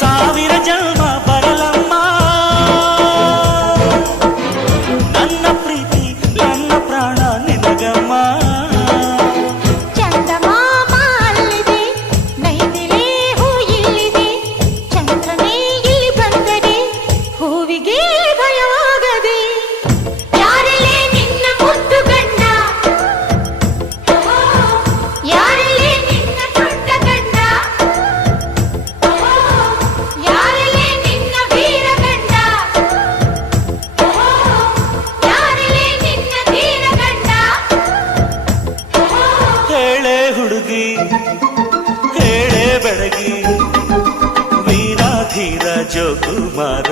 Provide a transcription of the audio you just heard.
ಸಾವಿರ ಜನ್ಮ ಬರಲಮ್ಮ ನನ್ನ ಪ್ರೀತಿ ನನ್ನ ಪ್ರಾಣ ನಿನಗಮ್ಮ. ಚಂದಮಾಮ ಅಲ್ಲಿದೆ, ನೈದಿಲೆ ಹೂ ಇಲ್ಲಿದೆ, ಚಂದ್ರನೇ ಇಲ್ಲಿ ಬಂದರೆ ಹೂವಿಗೆ ಭಯವಾಗದೆ. ಯಾರಲ್ಲೇ ನಿನ್ನ ಮುದ್ದು ಗಂಡ, ಯಾರಲ್ಲೇ ನಿನ್ನ ದೊಡ್ಡ ಗಂಡ, ಯಾರಲ್ಲೇ ನಿನ್ನ ವೀರ ಗಂಡ, ಯಾರಲ್ಲೇ ನಿನ್ನ ಧೀರ ಗಂಡ. ಹೇಳೆ ಹುಡುಗಿ ಹೇಳೆ ಬೆಳಗಿ ವೀರ ಧೀರ ಜೋಕುಮಾರ